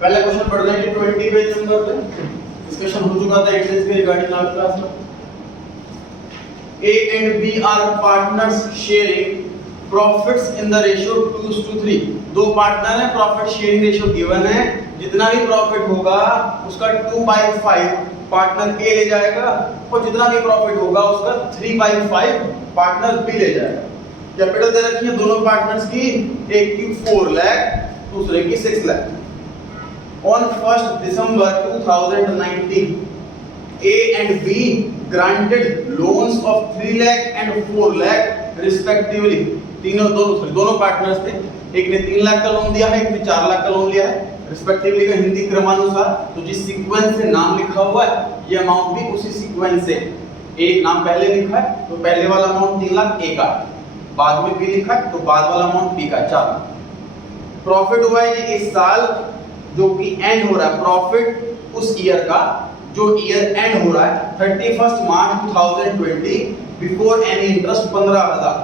पहला क्वेश्चन पढ़ लेंगे 20 पेज नंबर पे। डिस्कशन हो चुका था इंट्रेंस के रिगार्डिंग लास्ट क्लास में। A and B are partners sharing profits in the ratio 2:3। दो पार्टनर हैं, प्रॉफिट शेयरिंग रेशियो गिवन है, जितना भी प्रॉफिट होगा उसका 2/5 पार्टनर A ले जाएगा और जितना भी प्रॉफिट होगा उसका 3/5 पार्टनर B ले जाएगा। कैपिटल दे रखी है दोनों पार्टनर्स की, एक की 4 लाख दूसरे की 6 lakh. On 1st December 2019, A and B granted loans of 3 lakh and 4 lakh respectively। दोनों पार्टनर्स थे, एक ने 3 लाख का लोन दिया है, एक ने 4 लाख का लोन लिया है रिस्पेक्टिवली का हिंदी क्रमानुसार। तो जिस सीक्वेंस से नाम लिखा हुआ है ये अमाउंट भी उसी सीक्वेंस से, एक नाम पहले लिखा है तो पहले वाला अमाउंट 3 लाख A का, बाद में B लिखा है तो बाद वाला अमाउंट B का 4 लाख। प्रॉफिट हुआ है ये इस साल जो कि एंड हो रहा है, प्रॉफिट उस ईयर का जो ईयर एंड हो रहा है 31 मार्च 2020 बिफोर एनी इंटरेस्ट 15,000।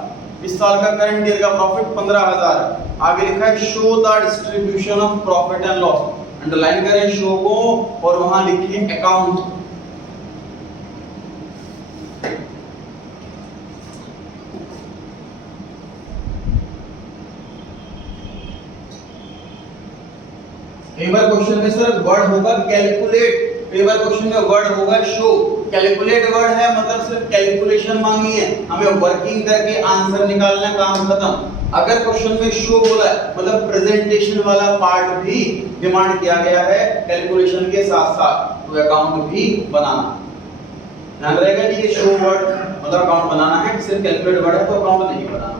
इस साल का करंट ईयर का प्रॉफिट 15,000 है। आगे लिखा है show the distribution of profit and loss, underline करें शो को और वहां लिखिए अकाउंट। एक बार क्वेश्चन में सर वर्ड होगा कैलकुलेट, एक बार क्वेश्चन में वर्ड होगा शो। कैलकुलेट वर्ड है मतलब सिर्फ कैलकुलेशन मांगी है, हमें वर्किंग करके आंसर निकालना, काम खत्म। अगर क्वेश्चन में शो बोला है मतलब प्रेजेंटेशन वाला पार्ट भी डिमांड किया गया है कैलकुलेशन के साथ साथ, तो अकाउंट भी बनाना। ध्यान रहेगा कि ये शो वर्ड मतलब अकाउंट बनाना है, सिर्फ कैलकुलेट वर्ड है तो अकाउंट नहीं बनाना।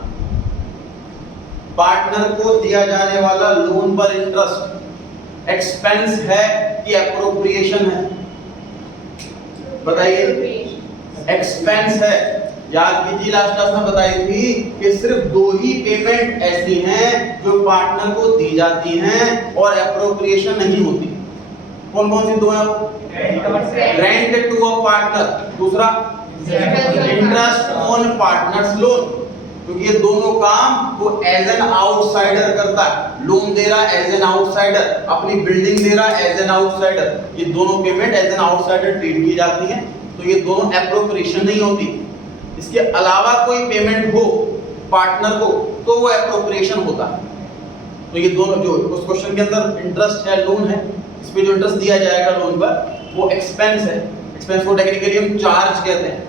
पार्टनर को दिया जाने वाला लोन पर इंटरेस्ट एक्सपेंस है कि एप्रोप्रिएशन है? बताइए। एक्सपेंस है। याद कीजिए लास्ट क्लास में बताई थी कि सिर्फ दो ही पेमेंट ऐसी हैं जो पार्टनर को दी जाती हैं और एप्रोप्रिएशन नहीं होती। कौन कौन सी दो हैं वो? रेंट टू अ पार्टनर, दूसरा इंटरेस्ट ऑन पार्टनर्स लोन, क्योंकि ये दोनों काम वो एज एन आउटसाइडर करता है। लोन दे रहा है एज एन आउटसाइडर, अपनी बिल्डिंग दे रहा है एज एन आउटसाइडर। ये दोनों payment as an outsider treat की जाती हैं, तो ये दोनों एप्रोप्रिएशन नहीं होती। इसके अलावा कोई पेमेंट हो पार्टनर को तो वो एप्रोप्रिएशन होता है। तो ये दोनों जो उस क्वेश्चन के अंदर इंटरेस्ट है, लोन है, इस पे जो इंटरेस्ट दिया जाएगा लोन पर वो एक्सपेंस है। एक्सपेंस को टेक्निकली हम चार्ज कहते हैं।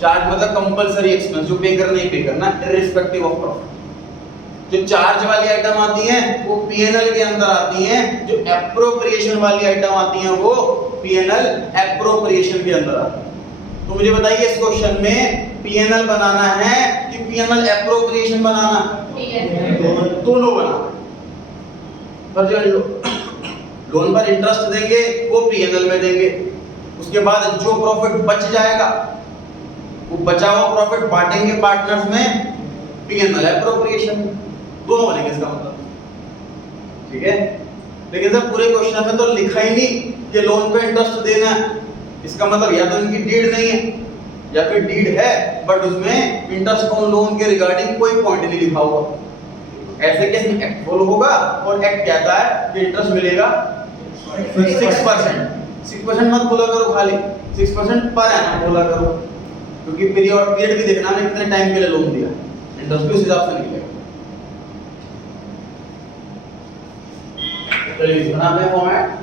चार्ज मतलब कंपलसरी एक्सपेंस, जो पे करना ही पे करना इररिस्पेक्टिव ऑफ प्रॉफिट। जो चार्ज वाली आइटम आती हैं वो पीएनएल के अंदर आती हैं, जो एप्रोप्रिएशन वाली आइटम आती हैं वो पीएनएल एप्रोप्रिएशन के अंदर आती हैं। तो मुझे बताइए इस क्वेश्चन में पीएनएल बनाना है कि पीएनएल एप्रोप्रिएशन बनाना? दोनों बनाना। पर जो लोन पर इंटरेस्ट देंगे वो पीएनएल में देंगे, उसके बाद जो प्रॉफिट बच जाएगा वो बचा हुआ प्रॉफिट बांटेंगे पार्टनर्स में, पीएनएल एप्रोप्रिएशन, दोनों बनेंगे इसका मतलब। ठीक है, लेकिन सर पूरे क्वेश्चन में तो लिखा ही नहीं कि लोन पे इंटरेस्ट देना है। इसका मतलब या तो इनकी डीड नहीं है या फिर डीड है बट उसमें इंटरेस्ट ऑन लोन के रिगार्डिंग कोई पॉइंट नहीं लिखा हुआ। ऐसे केस में एक्ट फॉलो होगा और एक्ट कहता है कि इंटरेस्ट मिलेगा 6%। 6% मत बोला करो, खाली 6% पर एनम बोला करो, क्योंकि पीरियड भी देखना है कितने टाइम के लिए लोन दिया, इंटरेस्ट भी उस हिसाब से निकलेगा। चलिए बनाते हैं format.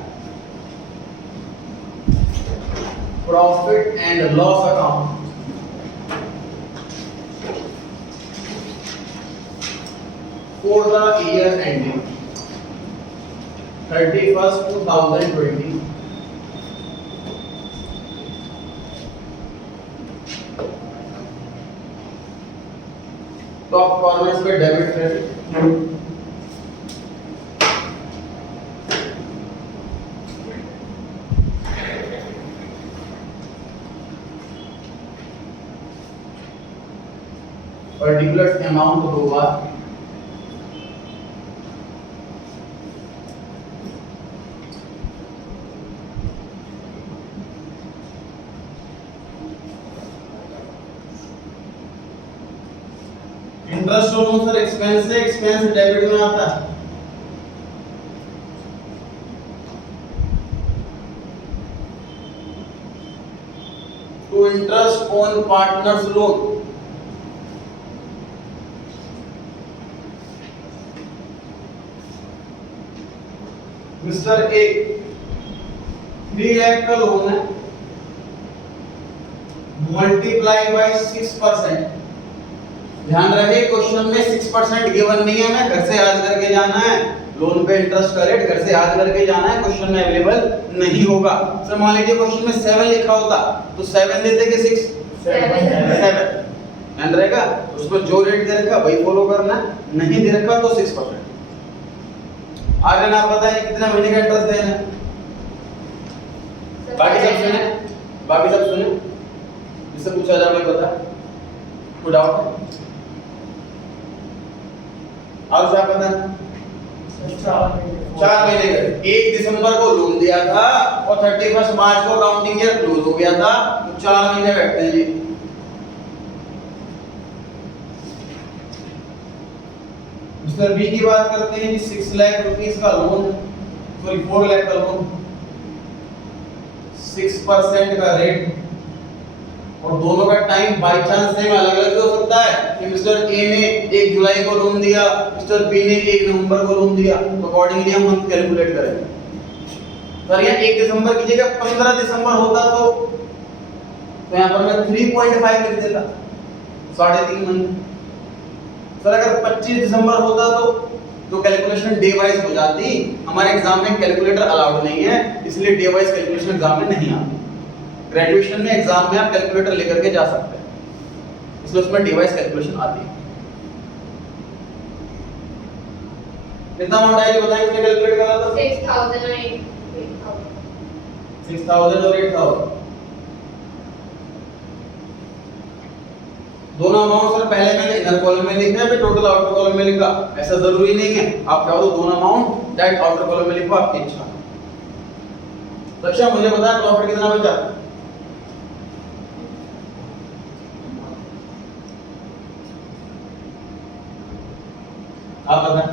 Profit and loss account for the year ending 31st 2020। Top corners पे डेबिट क्रेडिट, पर्टिकुलर अमाउंट दो बार, इंटरेस्ट सर एक्सपेंस से, एक्सपेंस डेबिट में आता है। Interest on partners loan. Mister A 3 lakh का लोन है, मल्टीप्लाई बाय 6%। ध्यान रहे क्वेश्चन में 6% गिवन नहीं है, हमें घर से याद करके जाना है। लोन पे इंटरेस्ट का रेट घर से याद करके जाना है, क्वेश्चन में अवेलेबल नहीं होगा। सर मान लीजिए क्वेश्चन में 7 लिखा होता तो 7 देते कि 6? 7 ध्यान रहेगा। उसमें जो रेट दे रखा वही फॉलो करना, नहीं दे रखा तो 6%। आगे ना पता है कितना महीने का इंटरेस्ट देना है। बाकी सब सुने, बाकी सब सुने, इससे पूछा जाए मैं पता कोई डाउट है? और क्या पता है? 4 महीने का 1 दिसंबर को लोन दिया था और 31 मार्च को अकाउंटिंग ईयर क्लोज हो गया था, तो 4 महीने बैठते हैं जी। मिस्टर बी की बात करते हैं कि 6 लाख रुपीस का लोन है, सॉरी 4 लाख का लोन, 6% का रेट और दोनों का टाइम बाय चांस सेम अलग अलग हो सकता है कि मिस्टर ए ने 1 जुलाई को लोन दिया, मिस्टर बी ने 1 नवंबर को लोन दिया, तो अकॉर्डिंगली हम मंथ कैलकुलेट करेंगे। सर यहाँ 1 दिसंबर की जगह 15 दिसंबर होता तो यहाँ पर मैं 3.5 लिख देता, 3.5 महीने। सर अगर 25 दिसंबर होता तो कैलकुलेशन डे वाइज हो जाती। हमारे एग्जाम में कैलकुलेटर अलाउड नहीं है, इसलिए डे वाइज कैलकुलेशन एग्जाम में नहीं आती। ग्रेजुएशन में एग्जाम में आप कैलकुलेटर लेकर के जा सकते हैं, इसलिए उसमें डे वाइज कैलकुलेशन आती है। कितना अमाउंट आएगी बताएं, कितने कैलकुलेट करा था? 6000 और 8000। 6000 और 8000 दोनों अमाउंट सर पहले मैंने इनर कॉलम में लिखा है, फिर टोटल आउटर कॉलम में लिखा, ऐसा जरूरी नहीं है। आप चाहो तो दोनों अमाउंट डायरेक्ट आउटर कॉलम में लिखो, आपकी इच्छा। अच्छा मुझे बताया प्रॉफिट कितना बचा? आप बताएं।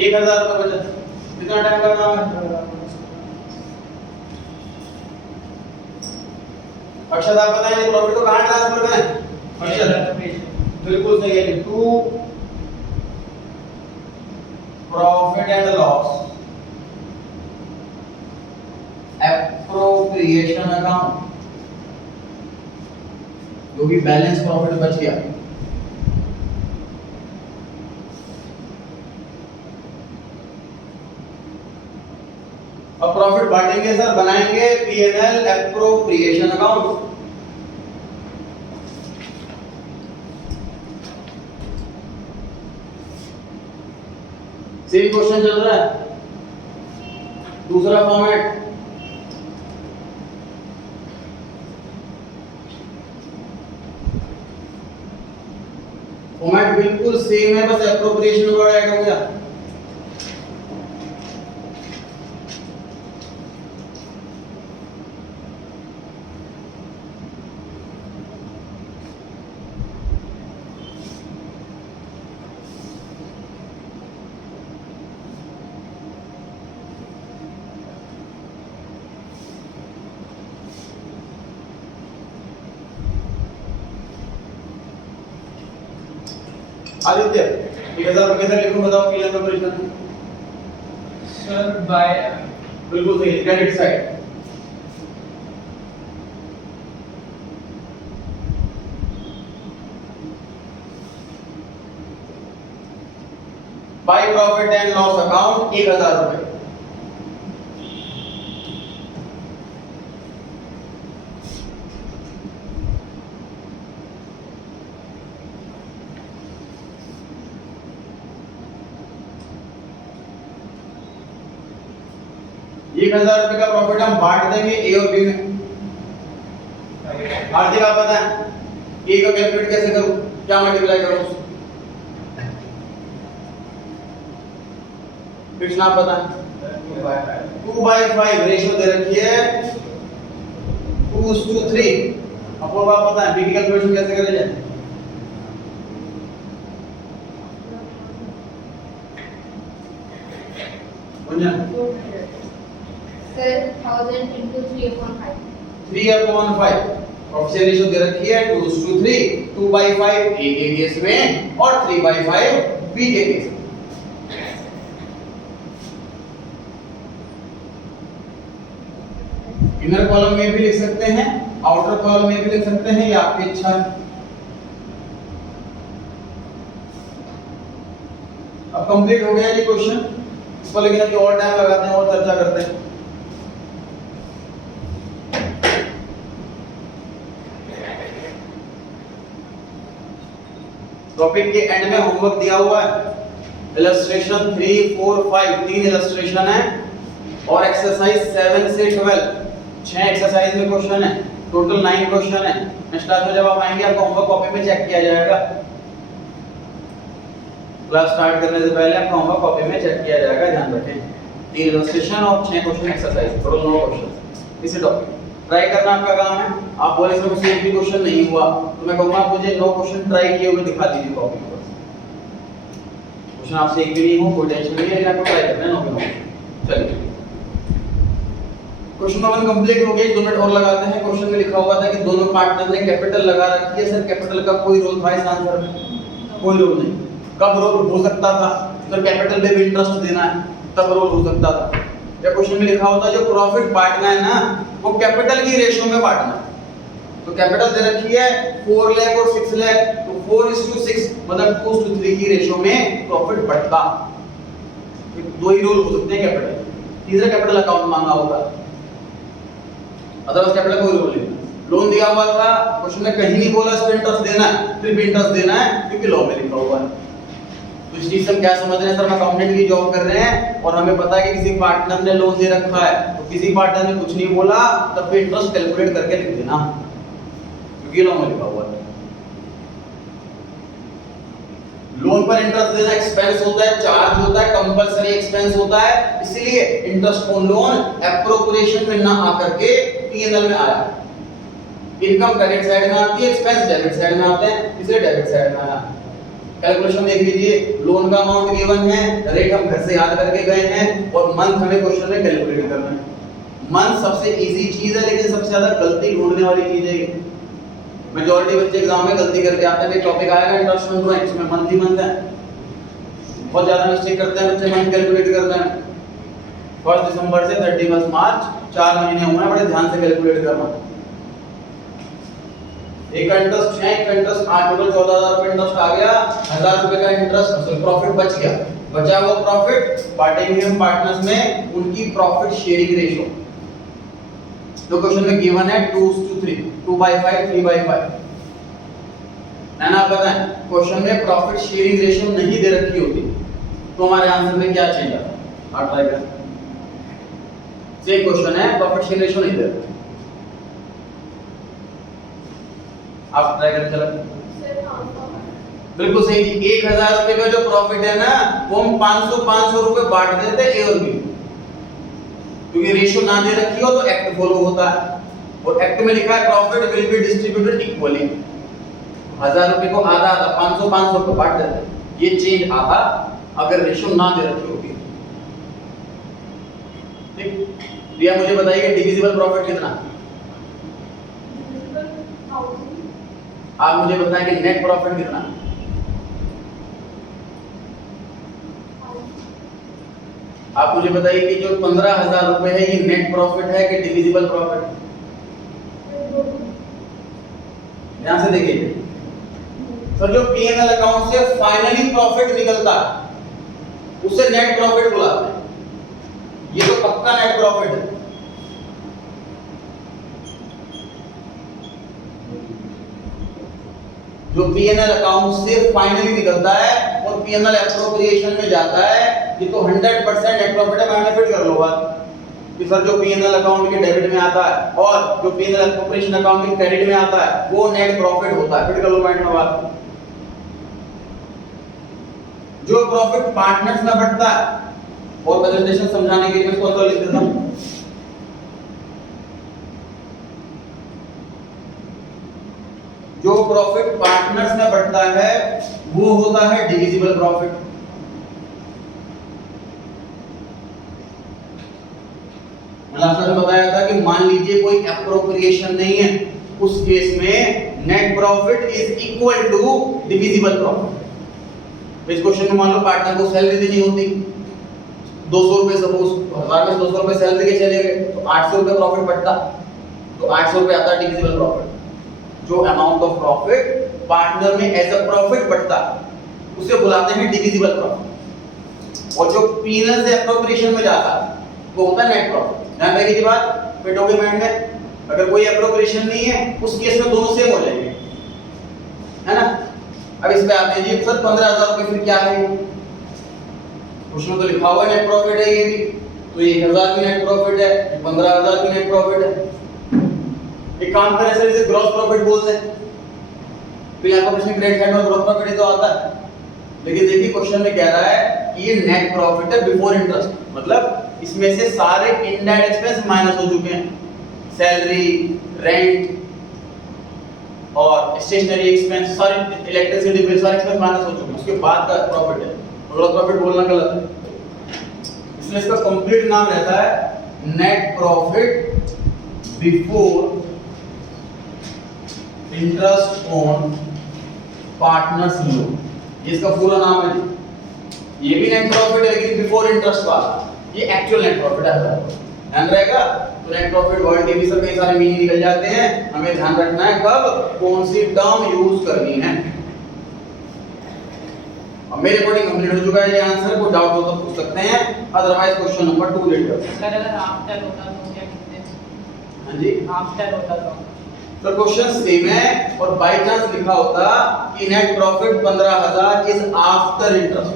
1000 रुपये बचा। कितना टाइम का काम है? अक्षर आप बताएं प्रॉफिट को कहां ट्रांसफर करें? बिल्कुल सही है, to profit and loss appropriation account, जो भी बैलेंस प्रॉफिट बच गया अब प्रॉफिट बांटेंगे सर, बनाएंगे PNL appropriation account. Same question चल रहा है, दूसरा फॉर्मेट। फॉर्मेट बिल्कुल सेम है, बस एप्रोप्रिएशन वर्ड ऐड हो गया। आदित्य 1000 रुपए कैसे लिखूं बताओ पीएनएल ऑपरेशन? सर बाय बिल्कुल सही, credit side. By profit and loss account 1000 रुपए। एक 1000 रुपए का प्रॉफिट हम बांट देंगे ए और बी में। आर्थिक आप पता है ए का कैलकुलेट कैसे करूं, क्या मल्टीप्लाई करूं? कृष्णा आप पता है 2/5 रेशियो दे रखी है 2:3। आपको बात पता है बी की कैलकुलेशन कैसे करें जाए? Sir 1000 into 3/5। 3/5 ऑफिशियल रेशियो दे रखी है 2:3, 2/5 ए के केस में और 3/5 बी के केस में। इनर कॉलम में भी लिख सकते हैं, आउटर कॉलम में भी लिख सकते हैं, ये आपकी इच्छा है। अब कंप्लीट हो गया ये क्वेश्चन, इस पर लेकिन अभी और टाइम लगाते हैं और चर्चा करते हैं। टॉपिक के एंड में होमवर्क दिया हुआ है, इलस्ट्रेशन 3, 4, 5 तीन इलस्ट्रेशन है और एक्सरसाइज 7 से 12 6 एक्सरसाइज में क्वेश्चन है, टोटल 9 क्वेश्चन है। नेक्स्ट क्लास में जब आप आएंगे आपको होमवर्क कॉपी में चेक किया जाएगा। क्लास स्टार्ट करने से पहले आपको होमवर्क कॉपी में चेक किया जाएगा, ध्यान रखें। 3 इलस्ट्रेशन और 6 क्वेश्चन एक्सरसाइज, टोटल 9 क्वेश्चन इसी टॉपिक। ट्राई करना आपका काम है। आप बोले इसमें मुझसे एक भी क्वेश्चन नहीं हुआ तो मैं कहूंगा आप मुझे 9 क्वेश्चन ट्राई किए हुए दिखा दीजिए कॉपी पर। क्वेश्चन आपसे एक भी नहीं हो कोई टेंशन नहीं है, लेकिन आपको ट्राई करना है 9 के 9। चलिए क्वेश्चन नंबर कंप्लीट हो गया, 2 मिनट और लगाते हैं। क्वेश्चन में लिखा हुआ था कि दोनों पार्टनर ने कैपिटल लगा रखी है। सर कैपिटल का कोई रोल था इस आंसर में? कोई रोल नहीं। कब रोल हो सकता था? सर कैपिटल पे भी इंटरेस्ट देना है तब रोल हो सकता था। या क्वेश्चन में लिखा होता जो प्रॉफिट बांटना है ना वो कैपिटल की रेशियो में बांटना है। तो कैपिटल दे रखी है 4 लाख और 6 लाख, तो 4:6 मतलब 2:3 की रेशियो में प्रॉफिट बढ़ता। दो ही रोल हो सकते हैं कैपिटल। तीसरा कैपिटल अकाउंट मांगा होगा, अदरवाइज कैपिटल कोई रोल नहीं। लोन दिया हुआ था, क्वेश्चन में कहीं नहीं बोला इस पे इंटरेस्ट देना है, फिर भी इंटरेस्ट देना है क्योंकि लॉ में लिखा हुआ है। तो इस चीज से हम क्या समझ रहे हैं? सर हम अकाउंटेंट की जॉब कर रहे हैं और हमें पता है कि किसी पार्टनर ने लोन दे रखा है, तो किसी पार्टनर ने कुछ नहीं बोला तब भी इंटरेस्ट कैलकुलेट करके लिख देना क्योंकि लॉ में लिखा हुआ है। लोन पर इंटरेस्ट देना एक्सपेंस होता है, चार्ज होता है, कंपलसरी एक्सपेंस होता है, इसलिए इंटरेस्ट ऑन लोन एप्रोप्रिएशन में ना आकर के पीएनएल में आया। इनकम क्रेडिट साइड में आती है, एक्सपेंस डेबिट साइड में आते हैं, इसलिए डेबिट साइड में आया। कैलकुलेशन देख लीजिए, लोन का अमाउंट गिवन है, रेट हम घर से याद करके गए हैं और मंथ हमें क्वेश्चन में कैलकुलेट करना है। मंथ सबसे इजी चीज है लेकिन सबसे ज्यादा गलती ढूंढने वाली चीज है। मेजॉरिटी बच्चे एग्जाम में गलती करके आते हैं। टॉपिक आएगा इंटरेस्ट ऑन लोन, इसमें मंथ ही मंथ है, बहुत ज्यादा मिस्टेक करते हैं बच्चे मंथ कैलकुलेट करने में। 1 दिसंबर से 31 मार्च 4 महीने हुए हैं, बड़े ध्यान से कैलकुलेट करना। एक इंटरेस्ट 6, एक इंटरेस्ट 8, टोटल 14,000 रुपए इंटरेस्ट आ गया। 1,000 रुपए का इंटरेस्ट प्रॉफिट बच गया। बचा हुआ प्रॉफिट बांटेंगे हम पार्टनर्स में उनकी प्रॉफिट शेयरिंग रेशियो। तो क्वेश्चन में गिवन है 2:3, 2/5, 3/5। ना आप बताएं क्वेश्चन में प्रॉफिट शेयरिंग रेशियो नहीं दे रखी होती तो हमारे आंसर में क्या चेंज आता? आप ट्राई करें। सेम क्वेश्चन है, प्रॉफिट शेयरिंग रेशियो नहीं दे रखी, आप ट्राई करके चलें। बिल्कुल सही जी। 1,000 रुपए का जो प्रॉफिट है ना वो हम 500 रुपए बांट देते ए और बी, क्योंकि रेशियो ना दे रखी हो तो एक्ट फॉलो होता है और एक्ट में लिखा है profit will be distributed equally. 1,000 रुपए को आधा आधा 500 को बांट देते। ये चेंज आता अगर रेशियो ना दे रखी होगी। ठीक, रिया मुझे बताइए डिविजिबल प्रॉफिट कितना? आप मुझे बताएं कि नेट प्रॉफिट कितना? आप मुझे बताइए कि जो 15,000 रुपए है ये नेट प्रॉफिट है कि डिविजिबल प्रॉफिट? ध्यान से देखिए, तो जो पीएनएल अकाउंट से फाइनली प्रॉफिट निकलता है उसे नेट प्रॉफिट बुलाते हैं। ये तो पक्का नेट प्रॉफिट है। जो पीएनएल अकाउंट से फाइनली निकलता है और पीएनएल एप्रोप्रिएशन में जाता है, ये तो 100% नेट प्रॉफिट है। मैंने फिट कर लो बात कि सर जो पीएनएल अकाउंट के डेबिट में आता है और जो पीएनएल एप्रोप्रिएशन अकाउंट के क्रेडिट में आता है वो नेट प्रॉफिट होता है। फिट कर लो माइंड में बात। जो प्रॉफिट पार्टनर्स में बढ़ता है और प्रेजेंटेशन समझाने के लिए मैं इसको लिख देता हूं। जो प्रॉफिट पार्टनर्स में बढ़ता है वो होता है डिविजिबल प्रॉफिट। मैंने आपको बताया था कि मान लीजिए कोई एप्रोप्रिएशन नहीं है, उस केस में net profit is equal to divisible profit. इस क्वेश्चन में मान लो पार्टनर को सैलरी देनी होती 200 रुपए, सपोज 1000 में 200 रुपए सैलरी के चले गए तो 800 रुपए प्रॉफिट बढ़ता, तो 800 रुपए आता डिविजिबल प्रॉफिट। जो अमाउंट ऑफ प्रॉफिट पार्टनर में एज अ प्रॉफिट बढ़ता उसे बुलाते हैं डिविजिबल प्रॉफिट, और जो पीएनएल से एप्रोप्रिएशन में जाता वो होता है नेट प्रॉफिट। ध्यान रखिए ये बात, फिट होगी माइंड में। अगर कोई एप्रोप्रिएशन नहीं है उस केस में दोनों सेम हो जाएंगे, है ना। अब इस पे आते हैं जी सर 15000 रुपए फिर क्या है, उसमें तो लिखा हुआ नेट प्रॉफिट है ये भी, तो ये 1000 भी नेट प्रॉफिट है, 15000 भी नेट प्रॉफिट है। एक काम करें सर इसे ग्रॉस प्रॉफिट बोल दें, तो यहाँ पर प्रश्न क्रेडिट साइड और ग्रॉस प्रॉफिट ही तो आता है। लेकिन देखिए क्वेश्चन में कह रहा है कि ये नेट प्रॉफिट है बिफोर इंटरेस्ट, मतलब इसमें से सारे इनडायरेक्ट एक्सपेंस माइनस हो चुके हैं, सैलरी, रेंट और स्टेशनरी एक्सपेंस, सारे इलेक्ट्रिसिटी बिल, सारे एक्सपेंस माइनस हो चुके हैं, उसके बाद का प्रॉफिट है। ग्रॉस प्रॉफिट बोलना गलत है, इसलिए इसका कंप्लीट नाम रहता है net profit before interest on partners loan, ये इसका पूरा नाम है। ये भी नेट प्रॉफिट है लेकिन बिफोर इंटरेस्ट वाला, ये एक्चुअल नेट प्रॉफिट है। ध्यान रहेगा, तो नेट प्रॉफिट वर्ड के भी सर कई सारे मीनिंग निकल जाते हैं, हमें ध्यान रखना है कब कौन सी टर्म यूज करनी है। अब मेरे अकॉर्डिंग कंप्लीट हो चुका है ये आंसर, कोई डाउट हो तो पूछ सकते हैं, अदरवाइज क्वेश्चन नंबर 2 लेट करते हैं। सर अगर आफ्टर होता तो क्या कहते हैं? हां जी, आफ्टर होता तो क्वेश्चन सेम है, और बाय चांस लिखा होता कि net profit 15000 is after interest,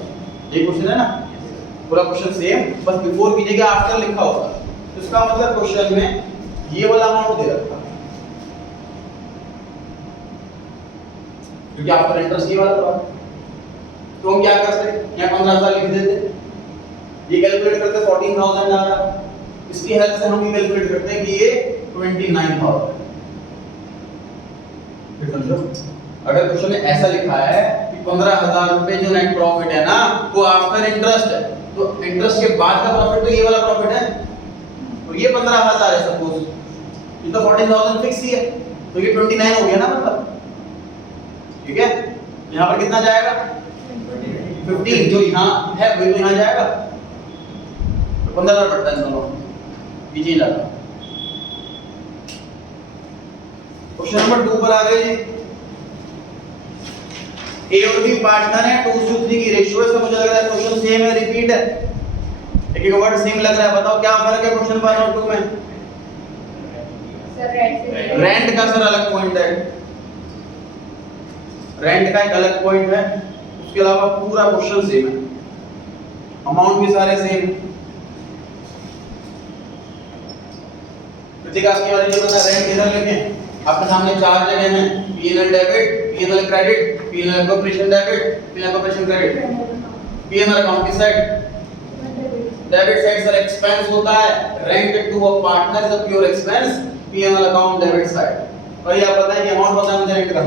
ये क्वेश्चन है ना, पूरा क्वेश्चन सेम, बस बिफोर की जगह आफ्टर लिखा होता, तो इसका मतलब क्वेश्चन में ये वाला अमाउंट दे रखा, क्योंकि आफ्टर इंटरेस्ट ये वाला था। तो हम क्या करते, यहाँ 15000 लिख देते, ये कैलकुलेट करते 14000 आ रहा, इसकी हेल्प से हम ये कैलकुलेट करते हैं कि ये 29000। समझो, अगर क्वेश्चन में ऐसा लिखा है कि 15000 रुपए जो नेट प्रॉफिट है ना वो आफ्टर इंटरेस्ट है, तो इंटरेस्ट के बाद का प्रॉफिट तो ये वाला प्रॉफिट है, तो ये 15000 है सपोज, ये तो 14000 फिक्स ही है, तो ये 29 हो गया ना, मतलब ठीक है। यहाँ पर कितना जाएगा 15, जो यहाँ है वही तो यहाँ जाएगा, तो 15000 बढ़ता है दोनों पीछे जाएगा। क्वेश्चन नंबर 2 पर आ गए जी। ए और बी पार्टनर है, 2:3 की रेशियो है, मुझे लग रहा है क्वेश्चन सेम है, रिपीट है, एक एक वर्ड सेम लग रहा है, बताओ क्या फर्क है क्वेश्चन 1 और 2 में? सर रेंट का सर अलग पॉइंट है, रेंट का एक अलग पॉइंट है, उसके अलावा पूरा क्वेश्चन सेम है, अमाउंट भी सारे सेम। प्रतीक आपकी वाली जो बता रेंट किधर लिखे, आपके सामने 4 जगह हैं, PNL debit, PNL credit, PNL appropriation debit, PNL appropriation credit. PNL account की side, debit side sir expense होता है, rent to a partner is a pure expense, PNL account debit side. और ये आप बताएं कि अमाउंट पता है मुझे रेंट का,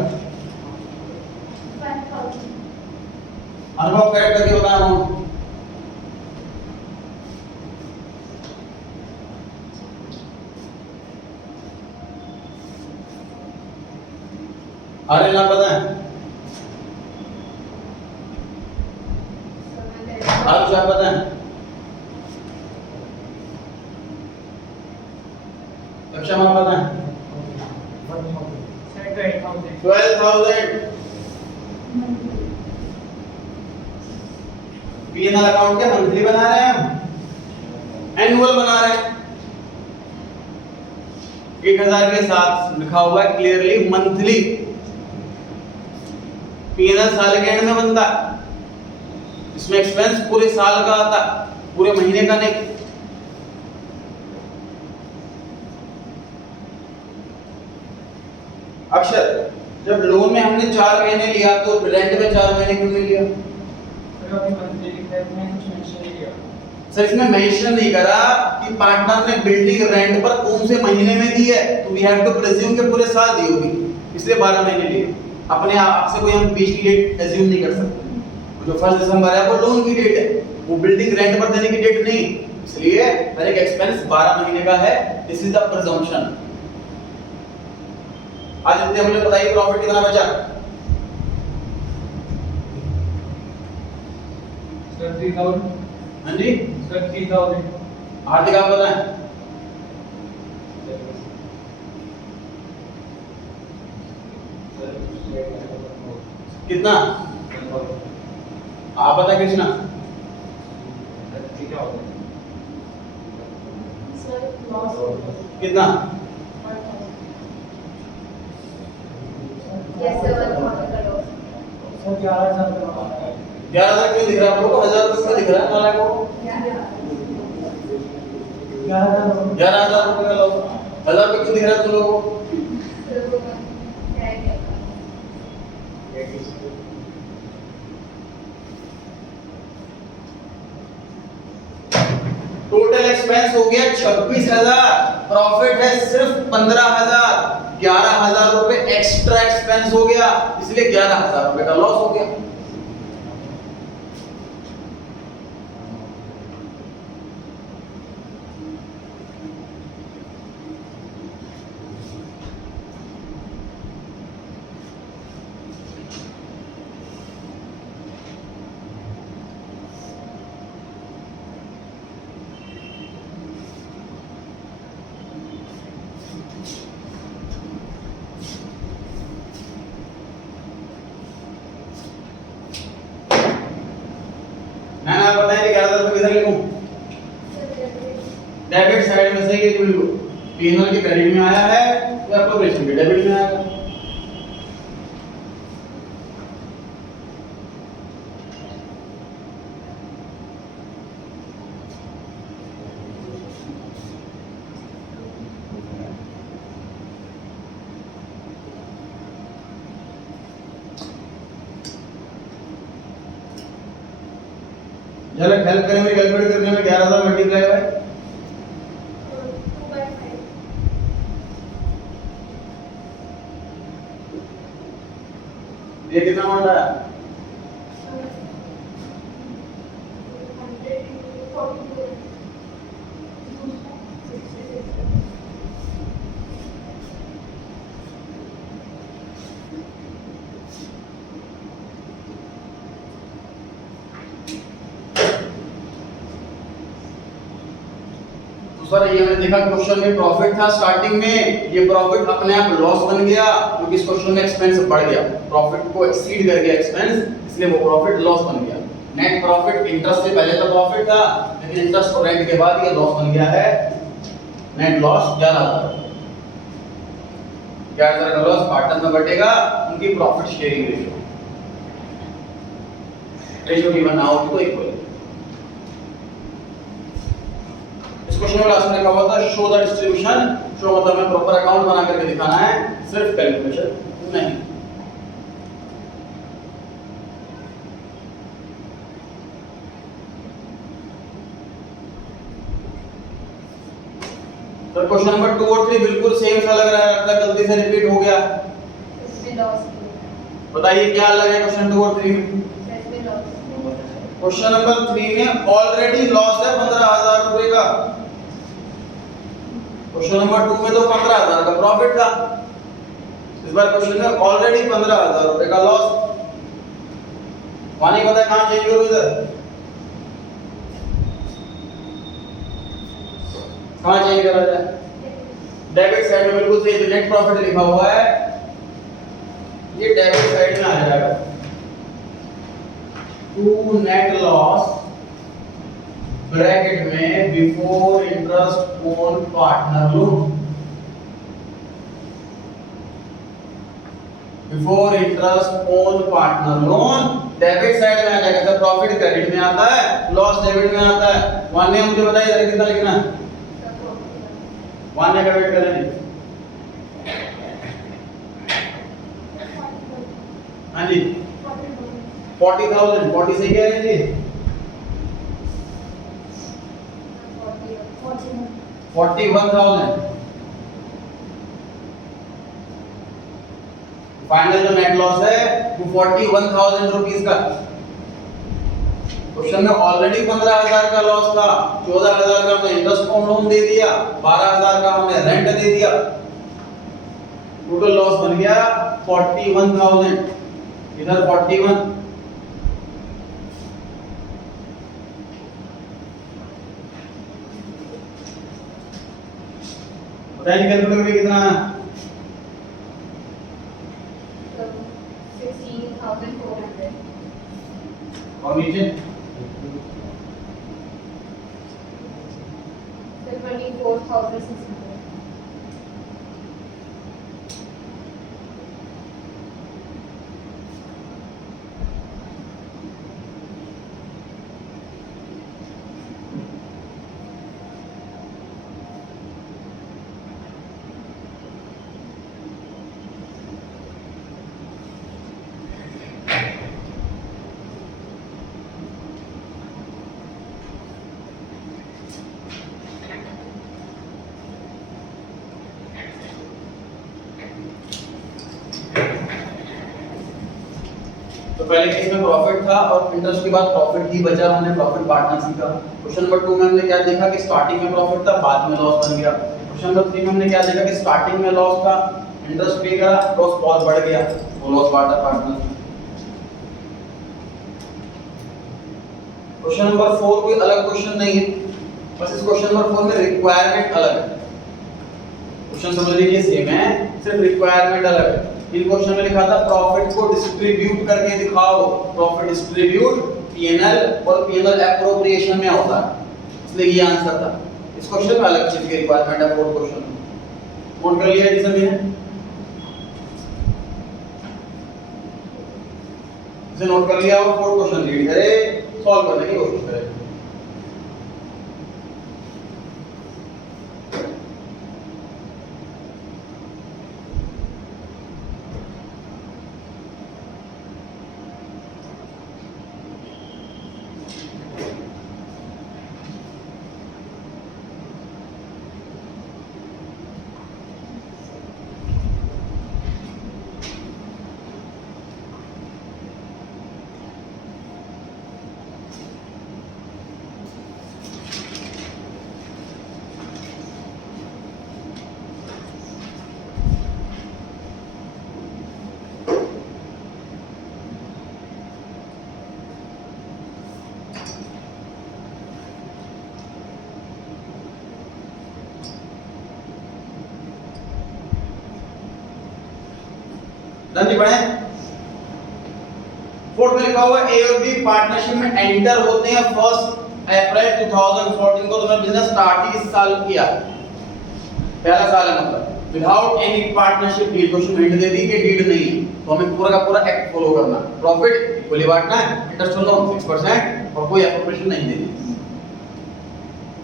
अनुभव करेक्ट करके बताएं अमाउंट। अरे ना पता है, आप क्या पता है? कक्षा में पता है? 12,000। पीएनएल अकाउंट के मंथली बना रहे हैं हम, एनुअल बना रहे हैं, 1000 के साथ लिखा हुआ है क्लियरली मंथली। पीएनएल साल के एंड में बनता, इसमें एक्सपेंस पूरे साल का आता, पूरे महीने का नहीं। अक्षर, जब लोन में हमने 4 महीने लिया तो रेंट में 4 महीने क्यों नहीं लिया? सर इसमें मेंशन नहीं करा कि पार्टनर ने बिल्डिंग रेंट पर कौन से महीने में दी है, तो वी हैव टू प्रेज्यूम के पूरे साल दी होगी, इसलिए 12 महीने लिए। अपने आप से कोई हम बीच की डेट एज्यूम नहीं कर सकते, जो 1 दिसंबर है वो लोन की डेट है, वो बिल्डिंग रेंट पर देने की डेट नहीं, इसलिए हर एक एक्सपेंस 12 महीने का है। This is the presumption. Aditya मुझे बताइए प्रॉफिट कितना बचा? सर 3000। हाँ जी सर 3000। हार्दिक आप बताएं कितना? आप बता कृष्णा सर लॉस कितना? कैसे 1000 का लॉस? सर 11000 का। 11,000 क्यों दिख रहा है आप लोगों को? 1000 रुपये क्यों दिख रहा है नाला को? 11,000 रुपये का लॉस। 1000 रुपये क्यों दिख रहा है तुम लोगों को? टोटल एक्सपेंस हो गया 26,000, प्रॉफिट है सिर्फ 15,000। 11,000 रुपए एक्स्ट्रा एक्सपेंस हो गया, इसलिए 11,000 रुपए का लॉस हो गया। ना आप बताएं 11,000 रुपए किधर लिखूं? डेबिट साइड में से ये बिल्कुल P&L के क्रेडिट में आया है या ऑपरेशन के डेबिट में आएगा? झलक हेल्प करें मेरी कैलकुलेट करने में 11,000 मल्टीप्लाई बाय 2/5 ये कितना मान रहा है? 100 42 तो सर ये हमने देखा क्वेश्चन में प्रॉफिट था स्टार्टिंग में, ये प्रॉफिट अपने आप लॉस बन गया क्योंकि इस क्वेश्चन में एक्सपेंस बढ़ गया, प्रॉफिट को एक्सीड कर गया एक्सपेंस, इसलिए वो प्रॉफिट लॉस बन गया। नेट प्रॉफिट इंटरेस्ट से पहले तो प्रॉफिट था, लेकिन इंटरेस्ट और रेंट के बाद ये लॉस बन गया है। नेट लॉस 11,000 का लॉस पार्टनर में बटेगा, उनकी प्रॉफिट शेयरिंग रेशियो की बनाओ तो इक्वल। इस क्वेश्चन में लास्ट में लिखा हुआ था शो द डिस्ट्रीब्यूशन, शो मतलब हमें प्रॉपर अकाउंट बना करके दिखाना है, सिर्फ कैलकुलेशन नहीं। तो क्वेश्चन नंबर 2 और 3 बिल्कुल सेम सा लग रहा है, लगता है गलती से रिपीट हो गया। इसमें लॉस बताइए क्या अलग है क्वेश्चन 2 और 3 में? इसमें लॉस क्वेश्चन नंबर 3 में ऑलरेडी लॉस है 15,000 रुपए का, क्वेश्चन नंबर 2 में तो 15,000 का प्रॉफिट था, इस बार क्वेश्चन में ऑलरेडी 15,000 रुपए का लॉस। वानी पता है कहां चेंज करूं? इधर कहां चेंज करा जाए? डेबिट साइड में बिल्कुल सही, जो नेट प्रॉफिट लिखा हुआ है ये डेबिट साइड में आ जाएगा। टू नेट लॉस ब्रैकेट में before interest on partner loan, before interest on partner loan debit side में आ जाएगा। तो प्रॉफिट क्रेडिट में आता है, लॉस डेबिट में आता है। वान्य मुझे बताइए इधर कितना लिखना है? वान्य का वेट करें। हाँ जी 40,000, 40 सही कह रहे हैं जी? 41,000 फाइनल जो नेट लॉस है वो 41,000 रुपीस का। क्वेश्चन में ऑलरेडी 15,000 का लॉस था, 14,000 का हमने इंटरेस्ट ऑन लोन दे दिया, 12,000 का हमने रेंट दे दिया। टोटल लॉस बन गया 41,000, इधर 41, बताइए कैलकुलेट करके कितना है? 16,400. और नीचे 24,600. तो पहले केस में प्रॉफिट था और इंटरेस्ट के बाद प्रॉफिट ही बचा, हमने प्रॉफिट बांटना सीखा। क्वेश्चन नंबर 2 में हमने क्या देखा कि स्टार्टिंग में प्रॉफिट था, बाद में लॉस बन गया। क्वेश्चन नंबर 3 में हमने क्या देखा कि स्टार्टिंग में लॉस था, इंटरेस्ट पे करा, लॉस और बढ़ गया, वो लॉस बांटा पार्टनर। क्वेश्चन नंबर 4 कोई अलग क्वेश्चन नहीं है, बस इस क्वेश्चन नंबर 4 में रिक्वायरमेंट अलग है। क्वेश्चन समझ लीजिए सेम है, सिर्फ रिक्वायरमेंट अलग है। इन क्वेश्चन में लिखा था प्रॉफिट को डिस्ट्रीब्यूट करके दिखाओ, प्रॉफिट डिस्ट्रीब्यूट पीएनएल और पीएनएल एप्रोप्रिएशन में होता है, इसलिए ये आंसर था। इस क्वेश्चन में अलग चीज की रिक्वायरमेंट है, फोर्थ क्वेश्चन नोट कर लिया है सभी ने? इसे नोट कर लिया और फोर्थ क्वेश्चन रीड करे, सॉल्व करने की कोशिश करें। डन जी, बढ़े। फोर्थ में लिखा हुआ ए और बी पार्टनरशिप में एंटर होते हैं 1 अप्रैल 2014 को। तुमने बिजनेस स्टार्ट ही इस साल किया, पहला साल है मतलब, without any partnership deed. Question hint दे दी कि डीड नहीं है, तो हमें पूरा का पूरा एक्ट फॉलो करना। प्रॉफिट इक्वली बांटना है, इंटरेस्ट लो 6% और कोई एप्रोप्रिएशन नहीं देनी।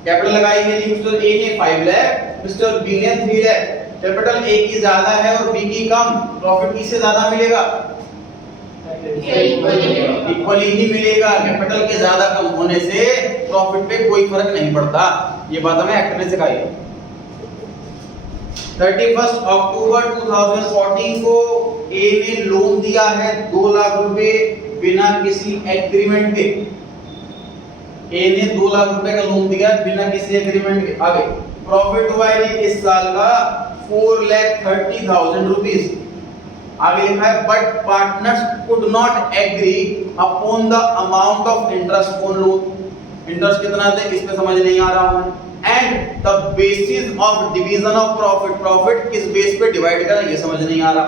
कैपिटल लगाएंगे जी, मिस्टर ए ने 5 लाख, मिस्टर बी ने 3 लाख। कैपिटल ए की ज्यादा है और बी की कम, प्रॉफिट किससे ज्यादा मिलेगा? इक्वली ही मिलेगा। कैपिटल के ज्यादा कम होने से प्रॉफिट पे कोई फर्क नहीं पड़ता, ये बात हमें एक्ट में सिखाई है। 31 अक्टूबर 2014 को ए ने लोन दिया है 2 लाख रुपए बिना किसी एग्रीमेंट के। ए ने 2 लाख रुपए का लोन दिया बिना किसी एग्रीमेंट के। आगे प्रॉफिट हुआ है इस साल का 4,30,000 रुपीस। आगे लिखा है but partners could not agree upon the amount of interest on loan. Interest कितना दे इस पे समझ नहीं आ रहा हमें। And the basis of division of profit, profit किस बेस पे डिवाइड करें ये समझ नहीं आ रहा।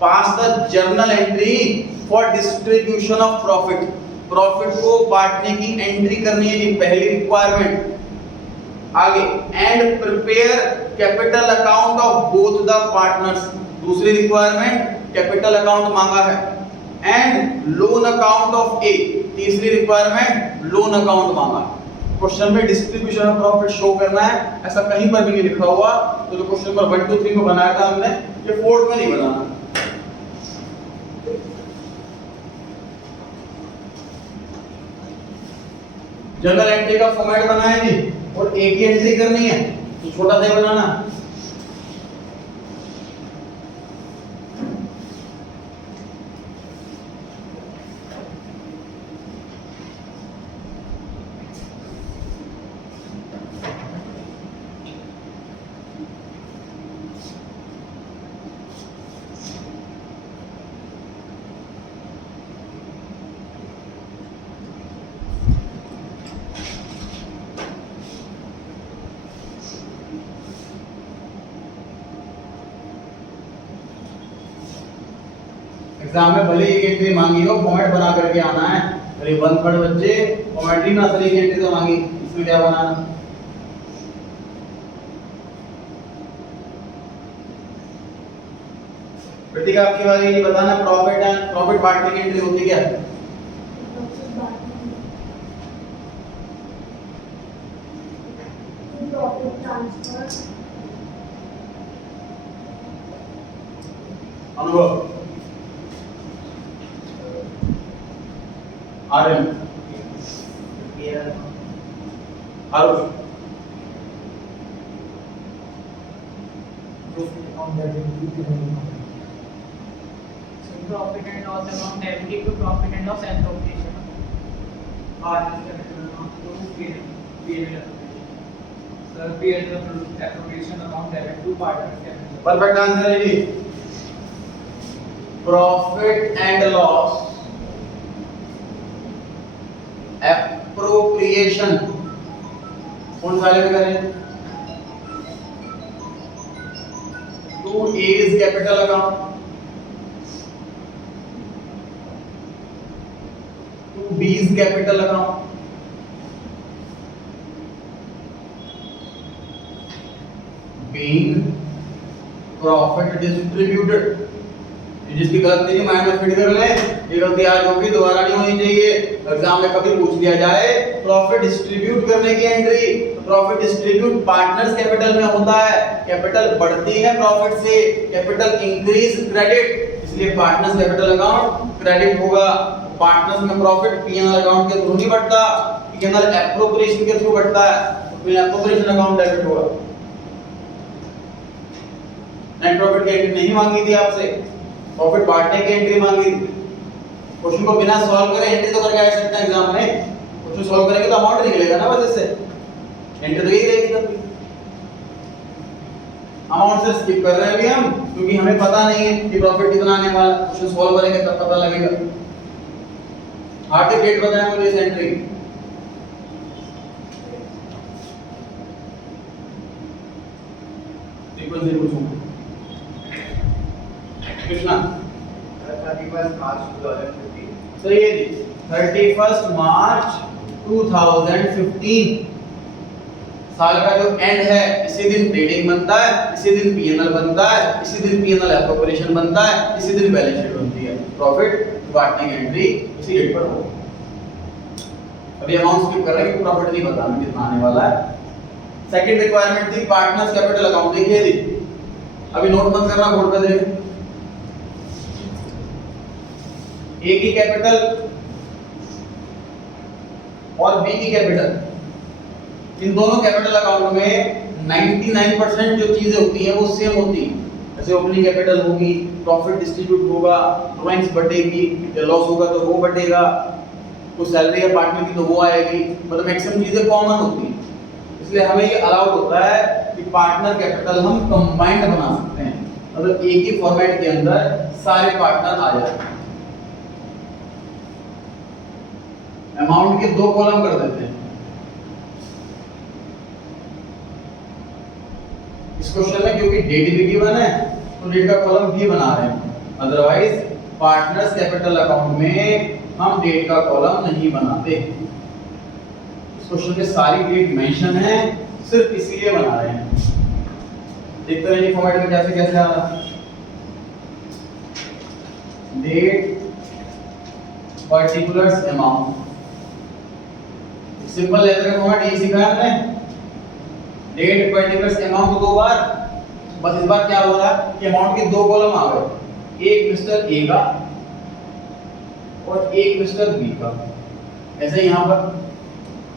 Pass the journal entry for distribution of profit, profit को बांटने की एंट्री करनी है जी, पहली रिक्वायरमेंट। आगे and prepare capital account of both the partners, दूसरी रिक्वायरमेंट कैपिटल अकाउंट मांगा है। एंड लोन अकाउंट ऑफ ए, तीसरी रिक्वायरमेंट लोन अकाउंट मांगा। क्वेश्चन में डिस्ट्रीब्यूशन ऑफ प्रॉफिट शो करना है, ऐसा कहीं पर भी नहीं लिखा हुआ। तो जो क्वेश्चन नंबर 1 2 3 में बनाया था हमने, ये फोर्थ में नहीं बनाना। जनरल एंट्री का फॉर्मेट बनाया जी और एक ही एंट्री करनी है, तो छोटा सा बनाना। एग्जाम में भले एक एंट्री मांगी हो, फॉर्मेट बना करके आना है। अरे 1/3 बच्चे फॉर्मेट ही ना, असली एक एंट्री तो मांगी, इसमें क्या बनाना। कृतिका आपकी बारी, ये बताना प्रॉफिट एंड प्रॉफिट बांटने की एंट्री होती क्या है? Profit transfer. Anubhav Aryan Aarush Profit and loss amount debited to profit and loss appropriation. Sir, P&L appropriation amount debit to partners capital. Perfect answer है जी। प्रॉफिट एंड लॉस एप्रोप्रिएशन कौन सा वाले में करें? To A is capital account, to B is capital account, being profit distributed। जिसकी गलती है माइंड में फिट कर ले, ये गलती आज होगी दोबारा नहीं होनी चाहिए। एग्जाम में कभी पूछ लिया जाए प्रॉफिट डिस्ट्रीब्यूट करने की एंट्री, तो प्रॉफिट डिस्ट्रीब्यूट पार्टनर्स कैपिटल में होता है। कैपिटल बढ़ती है प्रॉफिट से, कैपिटल इंक्रीज क्रेडिट, इसलिए पार्टनर्स कैपिटल अकाउंट क्रेडिट होगा। पार्टनर्स में प्रॉफिट पीएनएल अकाउंट के थ्रू नहीं बढ़ता, पीएनएल एप्रोप्रिएशन के थ्रू बढ़ता है, तो एप्रोप्रिएशन अकाउंट डेबिट होगा। नेट प्रॉफिट की एंट्री नहीं मांगी थी आपसे, प्रॉफिट बांटने की एंट्री मांगी थी। क्वेश्चन को बिना सॉल्व करे एंट्री तो करके आ सकते हैं एग्जाम में, क्वेश्चन सॉल्व करेंगे तो अमाउंट निकलेगा ना, बस इससे एंट्री तो यही रहेगी। तब अमाउंट से स्किप कर रहे हैं अभी हम, क्योंकि हमें पता नहीं है कि प्रॉफिट कितना आने वाला, क्वेश्चन सॉल्व करेंगे तब पता लगेगा। हार्ड डेट बताएं मुझे इस एंट्री की। फ्रीक्वेंसी पूछूंगा कृष्णा। 31 मार्च 2015। सही है जी, 31 मार्च 2015 साल का जो एंड है, इसी दिन ट्रेडिंग बनता है, इसी दिन पीएनएल बनता है, इसी दिन पीएनएल एप्रोप्रिएशन बनता है, इसी दिन बैलेंस शीट बनती है। प्रॉफिट बांटने की एंट्री इसी डेट पर होगी। अभी अमाउंट स्किप कर रहे हैं कि प्रॉफिट नहीं बताना कितना आने वाला है। सेकंड रिक्वायरमेंट थी पार्टनर्स कैपिटल अकाउंट। देखिए जी, अभी नोट मत करना, बोर्ड पे देखें। ए की कैपिटल और बी की कैपिटल, इन दोनों कैपिटल अकाउंट में 99% जो चीजें होती हैं वो सेम होती हैं। जैसे ओपनिंग कैपिटल होगी, प्रॉफिट डिस्ट्रीब्यूट होगा, ड्राइंग्स बढ़ेगी, या लॉस होगा तो वो बढ़ेगा, कुछ सैलरी है पार्टनर की तो वो आएगी, मतलब मैक्सिमम चीजें कॉमन होती हैं। इसलिए हमें ये अलाउड होता है कि पार्टनर कैपिटल हम कंबाइंड बना सकते हैं, मतलब एक ही फॉर्मेट के अंदर सारे पार्टनर आ जाते हैं। अमाउंट के दो कॉलम कर देते हैं। इस क्वेश्चन में क्योंकि डेट भी गिवन है तो डेट का कॉलम भी बना रहे हैं, अदरवाइज पार्टनर्स कैपिटल अकाउंट में हम डेट का कॉलम नहीं बनाते। इस क्वेश्चन में सारी डेट मेंशन है, सिर्फ इसीलिए बना रहे हैं। देखते हैं फॉर्मेट में कैसे कैसे आ रहा है। Date particulars amount, simple letter का फॉर्मेट यही सीखा है हमने। डेट पर्टिकुलर्स अमाउंट दो बार, बस इस बार क्या हो रहा है कि अमाउंट के दो कॉलम आ गए, एक मिस्टर ए का और एक मिस्टर बी का। ऐसे यहाँ पर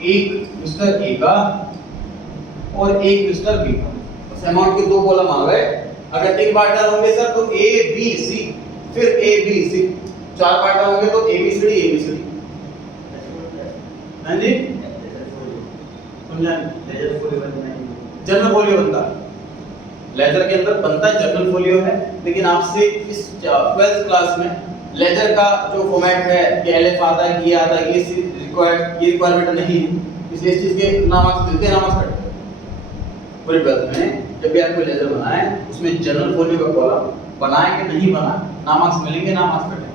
एक मिस्टर ए का और एक मिस्टर बी का, बस अमाउंट के दो कॉलम आ गए। अगर तीन पार्टनर होंगे सर तो ए बी सी, फिर ए बी सी, चार पार्टनर होंगे तो A B C D A B C D. हाँ जी, जनरल फोलियो बनता है, लेजर के अंदर बनता है जनरल फोलियो है, लेकिन आपसे इस 12th क्लास में लेजर का जो फॉर्मेट है कि एलएफ आता है, ये आता है, ये रिक्वायरमेंट नहीं है, इसलिए इस चीज के नाम मिलते हैं, नाम कट पूरे 12th में जब भी आपको लेजर बनाए उसमें जनरल फोलियो का कॉलम बनाए कि नहीं बनाए, नाम मिलेंगे, नाम कटे।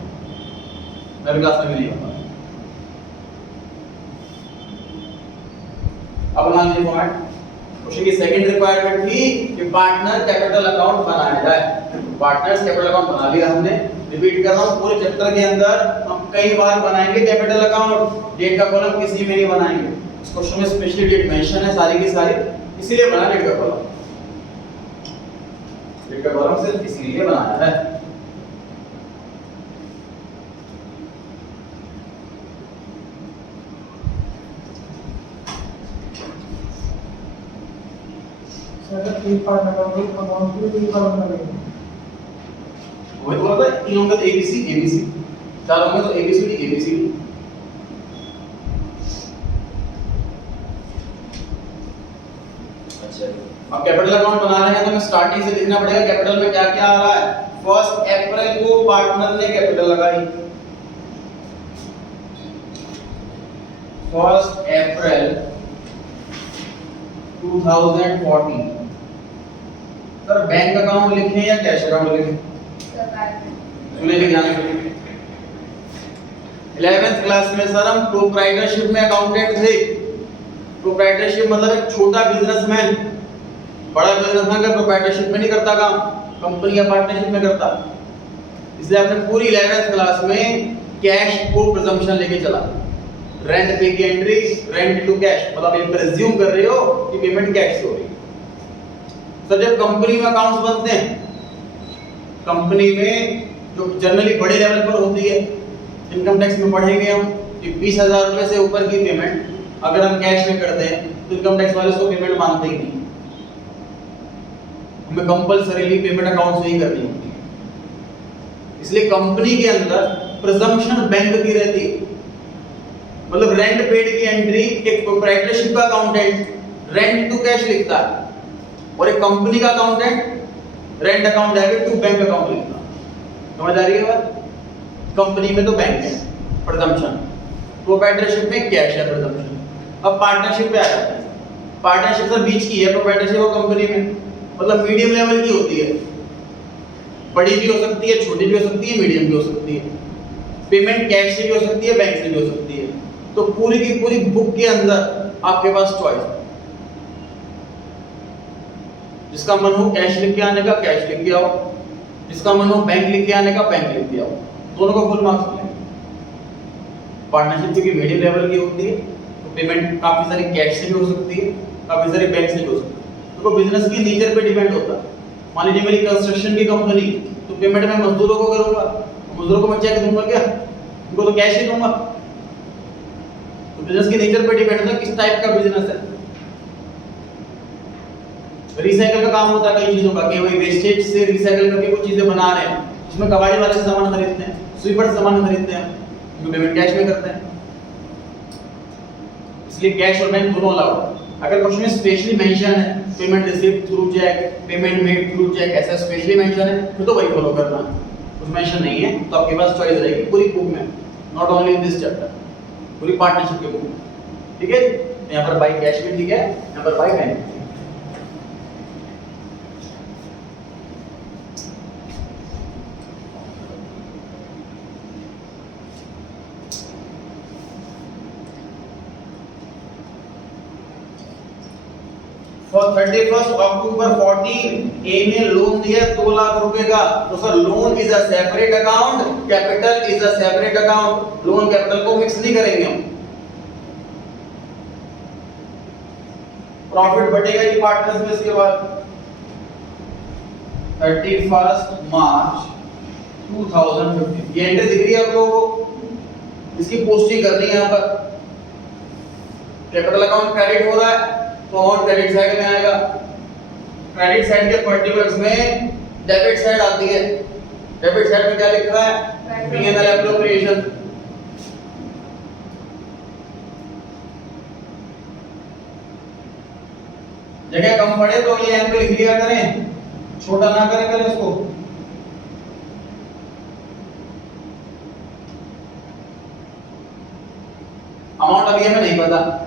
मैं भी क्लास में भी नहीं होता। अब मान लीजिए फॉर्मेट क्वेश्चन की सेकंड रिक्वायरमेंट थी कि पार्टनर कैपिटल अकाउंट बनाया जाए। पार्टनर्स कैपिटल अकाउंट बना लिया हमने। रिपीट कर रहा हूं, पूरे चैप्टर के अंदर हम कई बार बनाएंगे कैपिटल अकाउंट। डेट का कॉलम किसी में नहीं बनाएंगे। इस क्वेश्चन में स्पेशली डेट मेंशन है सारी की सारी, इसीलिए बना डेट का कॉलम। डेट का कॉलम सिर्फ इसीलिए बनाया है। वो बोला था तीन होंगे तो एबीसी एबीसी, चार होंगे तो एबीसीडी एबीसीडी। अच्छा, अब कैपिटल अकाउंट बना रहे हैं तो हमें स्टार्टिंग से लिखना पड़ेगा कैपिटल में क्या क्या आ रहा है। 1 अप्रैल को पार्टनर ने कैपिटल लगाई। 1 अप्रैल 2014। सर बैंक अकाउंट लिखें या कैश अकाउंट लिखें? सुने लिख जाने के लिए 11th क्लास में सर हम प्रोप्राइटरशिप में अकाउंटेंट थे। प्रोप्राइटरशिप मतलब एक छोटा बिजनेसमैन। बड़ा बिजनेसमैन का प्रोप्राइटरशिप में नहीं करता काम, कंपनी या पार्टनरशिप में करता। इसलिए आपने पूरी 11th क्लास में कैश को प्रिजम्पशन लेके चला। रेंट पे की एंट्री, रेंट टू कैश, मतलब ये प्रिज्यूम कर रहे हो कि पेमेंट कैश से हो रही है। सर जब कंपनी में अकाउंट्स बनते हैं, कंपनी में जो जनरली बड़े लेवल पर होती है, इनकम टैक्स में पढ़ेंगे हम कि 20,000 रुपए से ऊपर की पेमेंट अगर हम कैश में करते हैं तो इनकम टैक्स वाले उसको पेमेंट मानते ही नहीं। हमें कंपलसरीली पेमेंट अकाउंट से ही करनी होती है। इसलिए कंपनी के अंदर प्रिजम्पशन बैंक की रहती है। मतलब रेंट पेड की एंट्री एक प्रोप्राइटरशिप का अकाउंटेंट रेंट टू कैश लिखता है और एक कंपनी का accountant rent account debit to bank account लिखता है। समझ आ रही है बात? कंपनी में तो बैंक है प्रिजम्पशन, प्रोप्राइटरशिप में कैश है प्रिजम्पशन। अब पार्टनरशिप पे आ जाते हैं। पार्टनरशिप सर बीच की है प्रोप्राइटरशिप और कंपनी में, मतलब मीडियम लेवल की होती है। बड़ी भी हो सकती है, छोटी भी हो सकती है, मीडियम भी हो सकती है। पेमेंट कैश से भी हो सकती है, बैंक से भी हो सकती है। तो पूरी की पूरी बुक के अंदर आपके पास चॉइस है। जिसका मन हो कैश लिख के आने का कैश लिख के आओ, जिसका मन हो बैंक लिख के आने का बैंक लिख के आओ, दोनों को फुल मार्क्स मिलेंगे। पार्टनरशिप क्योंकि मीडियम लेवल की होती है तो पेमेंट काफी सारी कैश से भी हो सकती है, काफी सारी बैंक से भी हो सकती है। तो बिजनेस की नेचर पे डिपेंड होता है। मान लीजिए मेरी कंस्ट्रक्शन की कंपनी, तो पेमेंट मैं मजदूरों को करूंगा, मजदूरों को मैं चेक दूंगा क्या? उनको तो कैश ही दूंगा। तो बिजनेस की नेचर पे डिपेंड होता है किस टाइप का बिजनेस है। रिसाइकल का काम होता है कई चीजों का, कि वही वेस्टेज से रिसाइकल करके कुछ चीजें बना रहे हैं, उसमें कबाड़ी वाले से सामान खरीदते हैं, स्वीपर से सामान खरीदते हैं, तो पेमेंट कैश में करते हैं। इसलिए कैश और बैंक दोनों अलाउड है। अगर कुछ में स्पेशली मेंशन है payment received through cheque, payment made through cheque, ऐसा स्पेशली मेंशन है फिर तो वही फॉलो करना है। कुछ मेंशन नहीं है तो आपके पास चॉइस रहेगी पूरी बुक में, not only in this chapter, पूरी पार्टनरशिप के बुक में। ठीक है, यहाँ पर बाय कैश भी ठीक है, यहाँ पर by bank. For 31st October 14 A ने लोन दिया 2 लाख रुपए का। तो sir loan is a separate account, capital is a separate account. Loan capital को मिक्स नहीं करेंगे हम। प्रॉफिट बढ़ेगा ही पार्टनर्स में इसके बाद। 31st March 2015 ये एंट्री दिख रही है आप लोगों को, इसकी पोस्टिंग करनी है। यहाँ पर कैपिटल अकाउंट क्रेडिट हो रहा है तो अमाउंट क्रेडिट साइड में आएगा। क्रेडिट साइड के पर्टिकुलर्स में डेबिट साइड आती है। डेबिट साइड में क्या लिख रहा है? P&L appropriation. जगह कम पड़े तो ये यहाँ पे लिख लिया करें, छोटा ना करें करें इसको। अमाउंट अभी हमें नहीं पता,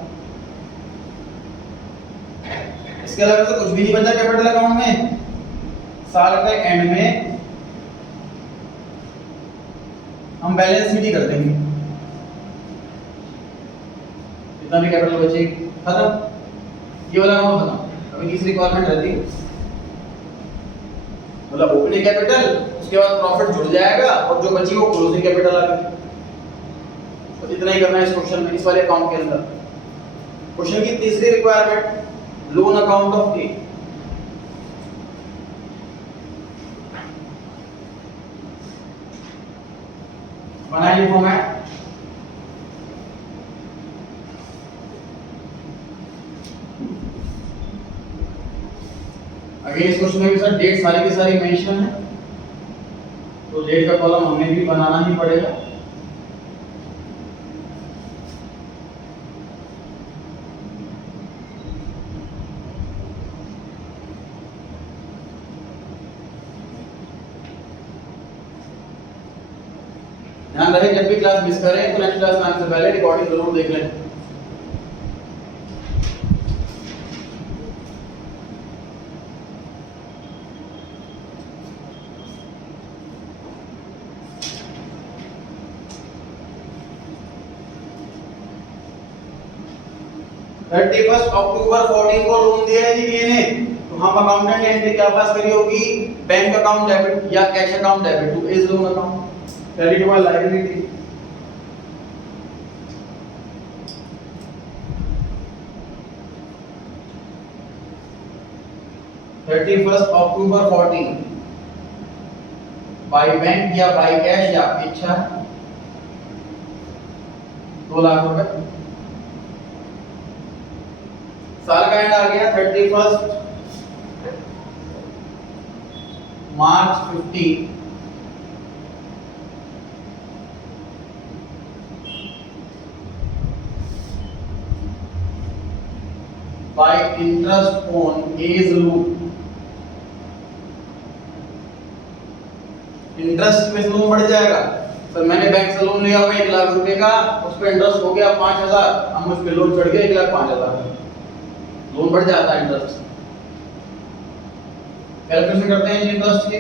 इसके अलावा तो कुछ भी नहीं बचा कैपिटल अकाउंट में। साल के एंड में हम बैलेंस शीट ही कर देंगे, जितना भी कैपिटल बचेगी खत्म, ये वाला काम खत्म। अभी तीसरी रिक्वायरमेंट रहती है, मतलब ओपनिंग कैपिटल, उसके बाद प्रॉफिट जुड़ जाएगा और जो बची वो क्लोजिंग कैपिटल आ गई। तो इतना ही करना है इस क्वेश्चन में, इस वाले अकाउंट के अंदर। क्वेश्चन की तीसरी रिक्वायरमेंट, लोन अकाउंट ऑफ ए। बनाइए फॉर्मेट। अगेन इस क्वेश्चन में भी सर डेट सारी की सारी मेंशन है, तो डेट का कॉलम हमें भी बनाना ही पड़ेगा। ध्यान रहे जब भी क्लास मिस करें तो नेक्स्ट क्लास में आने से पहले रिकॉर्डिंग जरूर देख लें। अक्टूबर 14 को लोन दिया है जी ने, तो हम अकाउंटेंट ने एंट्री क्या पास करी होगी, बैंक अकाउंट डेबिट या cash account debit two is loan account, credit वाला लायबिलिटी। अक्टूबर 14 बाय बैंक या बाय कैश या आपकी इच्छा, 2 लाख रुपए। साल का एंड आ गया 31 March 15 by interest on as loan. Interest में लोन बढ़ जाएगा, सर मैंने बैंक से लोन लिया हुआ 1 लाख रुपए का, उस पर इंटरेस्ट हो गया 5000, अब मुझ पे लोन चढ़ गया 1,05,000, लोन बढ़ जाता है इंटरेस्ट। कैलकुलेशन करते हैं इंटरेस्ट की।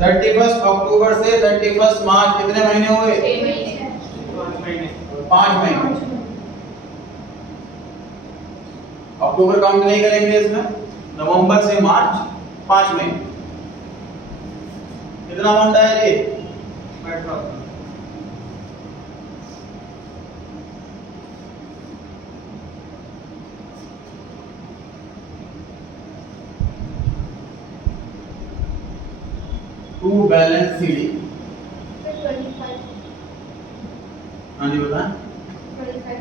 अक्टूबर से 31 मार्च कितने महीने हुए? 6 महीने। 5 महीने। अक्टूबर काउंट नहीं करेंगे इसमें, नवंबर से मार्च 5 महीने। कितना अमाउंट आया ये? 5,000। To balance CD. 25 हाँ जी बताएं। 25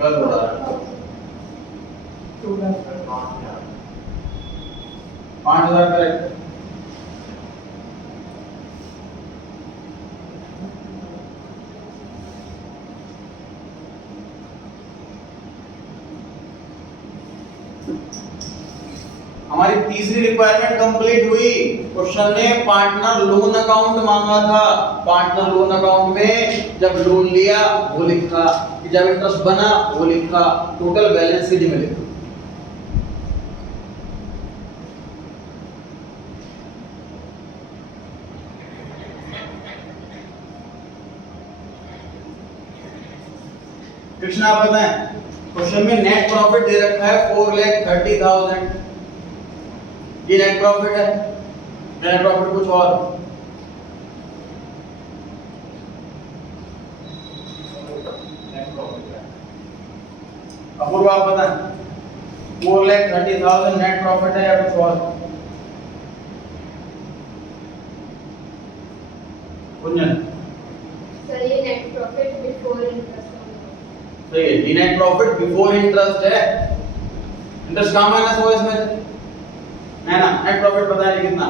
गलत बता रहा है। 5,000 करेक्ट। हमारी तीसरी रिक्वायरमेंट कंप्लीट हुई। क्वेश्चन ने पार्टनर लोन अकाउंट मांगा था। पार्टनर लोन अकाउंट में जब लोन लिया वो लिखा, जब इंटरेस्ट बना वो लिखा, टोटल बैलेंस शीट में लिखा। कृष्ण आप बताएं, क्वेश्चन में नेट प्रॉफिट दे रखा है 4,30,000, ये नेट प्रॉफिट है, नेट प्रॉफिट कुछ और। अपूर्व आप बताएं, 4,30,000 नेट प्रॉफिट है या कुछ और? कुंजन सर ये नेट प्रॉफिट बिफोर इंटरेस्ट। सही है, ये नेट प्रॉफिट बिफोर इंटरेस्ट है। इंटरेस्ट कहाँ माइनस हुआ इसमें से? है ना, नेट प्रॉफिट पता है कितना?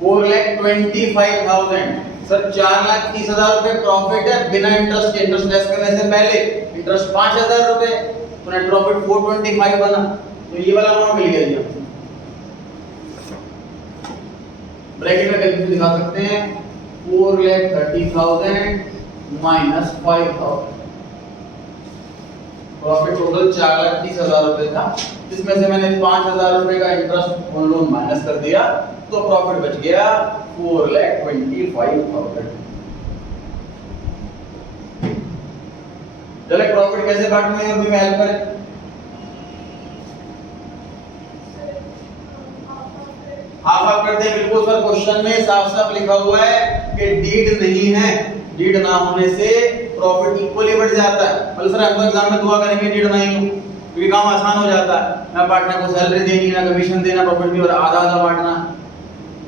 4,25,000। सर 4,30,000 रुपए प्रॉफिट है बिना इंटरेस्ट के, इंटरेस्ट लेस करने से पहले। इंटरेस्ट 5,000 रुपए, तो नेट प्रॉफिट 425 बना, तो ये वाला अमाउंट मिल गया जी हमको। ब्रैकेट में कैलकुलेट दिखा सकते हैं, 4,30,000 माइनस 5,000, प्रॉफिट टोटल 4,30,000 रुपए था, जिसमें से मैंने 5,000 रुपए का इंटरेस्ट ऑन लोन माइनस कर दिया, तो प्रॉफिट बच गया 4,25,000। चले प्रॉफिट कैसे बांटना है, अभी मैं हेल्प करें। हाफ हाफ करते हैं, बिल्कुल सर क्वेश्चन में साफ साफ लिखा हुआ है कि डीड नहीं है, डीड ना होने से प्रॉफिट इक्वली बढ़ जाता है। मतलब सर हम तो एग्जाम में दुआ करेंगे डीड नहीं हो, क्योंकि काम आसान हो जाता है, ना पार्टनर को सैलरी देनी, ना कमीशन देना, प्रॉफिट भी और आधा आधा बांटना,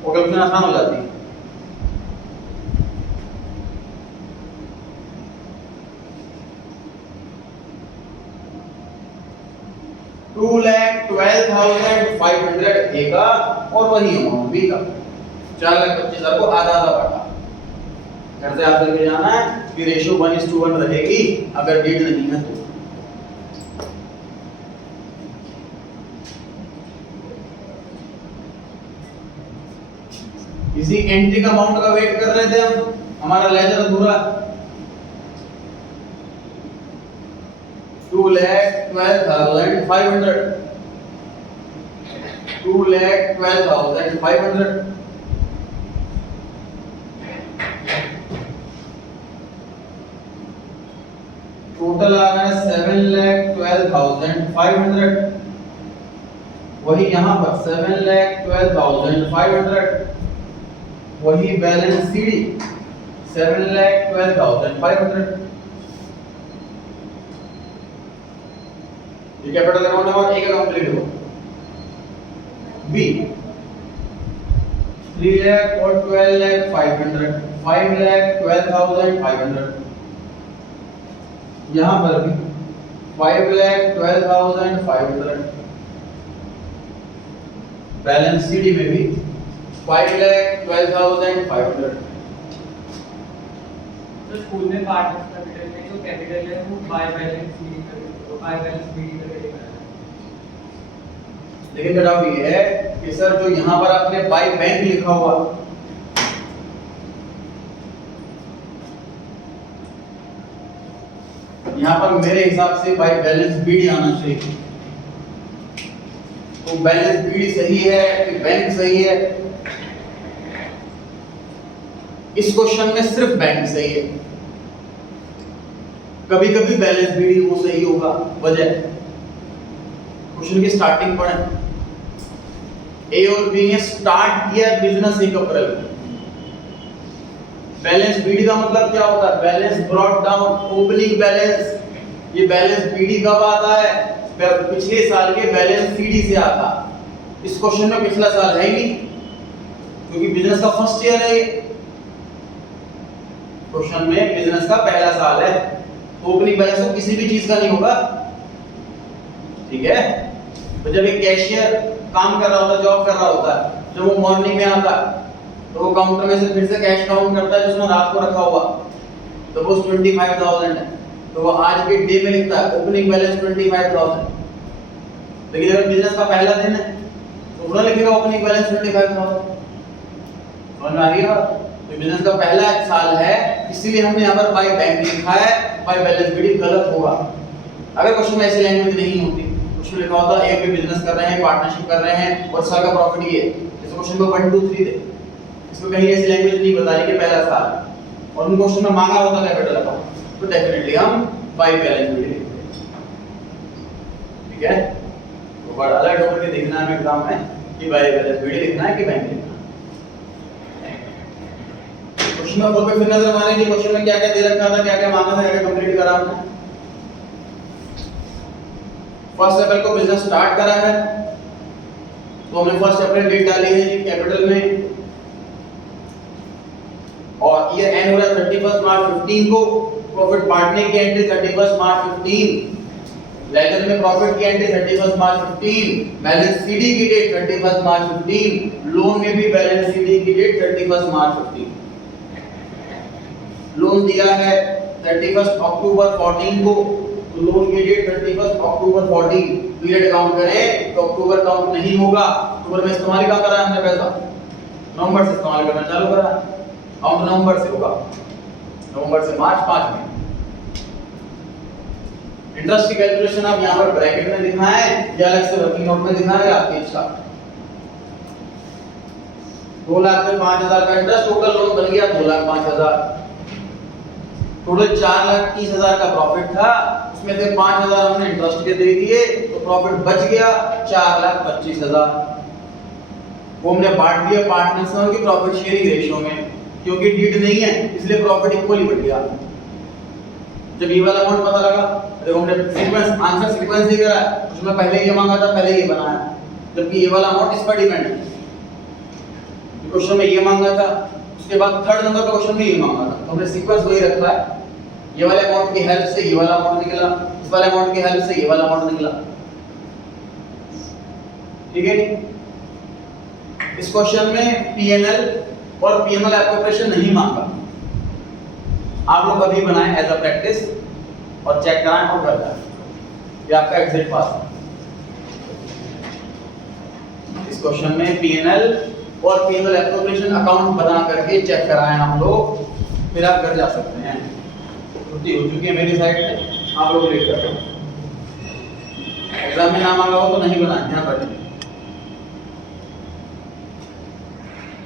वो कैलकुलेशन आसान हो जाती है। $2,12,500 ए का और वही अमाउंट बी का, 4,25,000 को आधा आधा बांटा। घर से आप लेके जाना है कि रेशियो 1:1 रहेगी अगर डीड नहीं है तो। इसी एंट्री का अमाउंट का वेट कर रहे थे हम, हमारा लेजर अधूरा। 2,12,500 2,12,500 टोटल आ रहा है 7,12,500। वही यहां पर 7,12,500, वही बैलेंस सीडी 7,12,500। ये कैपिटल अकाउंट नंबर ए का कंप्लीट हो। बी 3,00,000 और 12,500, 5,12,500। यहां पर भी 5,12,500, बैलेंस सीडी में भी 5,12,500। तो स्कूल में पार्टनर्स कैपिटल में जो कैपिटल है वो बाय बैलेंस सीडी करके लिखा है। लेकिन डाउट ये है कि सर जो यहाँ पर आपने बाय बैंक लिखा हुआ, यहाँ पर मेरे हिसाब से बाय बैलेंस बीडी आना चाहिए। तो बैलेंस बीडी सही है कि बैंक सही है? इस क्वेश्चन में सिर्फ बैंक सही है, कभी कभी बैलेंस बीडी वो सही होगा। वजह क्वेश्चन की स्टार्टिंग पढ़ें, ए और बी ने स्टार्ट किया बिजनेस 1 अप्रैल को। बैलेंस बीडी का मतलब क्या होता है? Balance brought down, opening balance. ये बैलेंस बीडी कब आता है? पिछले साल के बैलेंस सीडी से आता। इस क्वेश्चन में पिछला साल है ही नहीं, क्योंकि बिजनेस का फर्स्ट ईयर है ये। क्वेश्चन में बिजनेस का पहला साल है, तो ओपनिंग बैलेंस तो किसी भी चीज का नहीं होगा, ठीक है। तो जब एक कैशियर काम कर रहा होता है, जॉब कर रहा होता है, जब वो मॉर्निंग में आता है तो वो काउंटर में से फिर से कैश काउंट करता है जिसमें रात को रखा हुआ, तो वो 25,000 है, तो वो आज के डे में लिखता है ओपनिंग बैलेंस 25,000। लेकिन अगर बिजनेस का पहला दिन है तो वो लिखेगा ओपनिंग बैलेंस 25,000। समझ आ रही है? तो बिजनेस का पहला साल है, इसीलिए हमने यहाँ पर बाय बैंक लिखा है, बाय बैलेंस बीडी गलत होगा। अगर क्वेश्चन में ऐसी लैंग्वेज नहीं होती, क्वेश्चन लिखा होता ए पे बिजनेस कर रहे हैं, पार्टनरशिप कर रहे हैं और साल का प्रॉफिट ये है, इस क्वेश्चन में 1 2 3 दे, इसमें कहीं ऐसी लैंग्वेज नहीं बता रही कि पहला साल, और उन क्वेश्चन में मांगा होता कैपिटल अकाउंट, तो डेफिनेटली हम बाय बैलेंस बीडी लिखते हैं, ठीक है। तो बड़ा अलग होकर के देखना है एग्जाम में कि बाय बैलेंस बीडी लिखना है कि बैंक लिखना है। क्वेश्चन में फिर नजर मारेंगे क्वेश्चन में क्या क्या दे रखा था, क्या क्या मांगा था, क्या क्या कंप्लीट करा हमने। 1 अप्रैल को बिजनेस स्टार्ट करा है, तो हमने 1 अप्रैल डेट डाली है जी कैपिटल में, और ईयर एंड हो रहा है 31 मार्च 15 को। प्रॉफिट बांटने की एंट्री 31 मार्च 15, लेजर में प्रॉफिट की एंट्री 31 मार्च 15, बैलेंस सीडी की डेट 31 मार्च 15, लोन में भी बैलेंस सीडी की डेट 31 मार्च 15। लोन दिया है 31 अक्टूबर 14 को, तो लोन की डेट 31 अक्टूबर 14, पीरियड काउंट करें तो अक्टूबर काउंट नहीं होगा, अक्टूबर में इस्तेमाल कहाँ करा हमने पैसा, नवंबर से इस्तेमाल करना चालू करा, अब नवंबर से होगा, नवंबर से मार्च 5 में। इंटरेस्ट की कैलकुलेशन आप यहाँ पर ब्रैकेट में दिखाएं या अलग से वर्किंग नोट में दिखाएं, आपकी इच्छा। 2 लाख में 5,000 का इंटरेस्ट, टोटल लोन बन गया 2,05,000। टोटल 4,30,000 का प्रॉफिट था, उसमें से 5,000 हमने इंटरेस्ट के दे दिए, तो प्रॉफिट बच गया 4,25,000। वो हमने बांट दिया पार्टनर्स की प्रॉफिट शेयरिंग रेशियो में, क्योंकि डीड नहीं है इसलिए प्रॉफिट इक्वली बढ़ गया। जब ये वाला अमाउंट पता लगा, देखो हमने सीक्वेंस आंसर सीक्वेंस ही करा है, उसमें पहले ये मांगा था, पहले ये बनाया, जबकि ये वाला अमाउंट इस पर डिपेंड है। क्वेश्चन में ये मांगा था, उसके बाद थर्ड नंबर का क्वेश्चन में ये मांगा था, तो हमने सीक्वेंस वही रखा है। ये वाले अमाउंट की हेल्प से ये वाला अमाउंट निकला, इस वाले अमाउंट की हेल्प से ये वाला अमाउंट निकला, ठीक है। इस क्वेश्चन में पीएनएल और पीएमएल एप्रोप्रिएशन नहीं मांगा। आप लोग अभी बनाएं एज अ प्रैक्टिस और चेक कराएं और कर जाएं, ये आपका एग्जिट पास है। इस क्वेश्चन में पीएनएल और पीएमएल एप्रोप्रिएशन अकाउंट बना करके चेक कराएं हम लोग, फिर आप घर जा सकते हैं। छुट्टी हो चुकी है मेरी साइड से, आप लोग लेट कर। एग्जाम में ना मांगा हो तो नहीं बनाए, ध्यान रखें।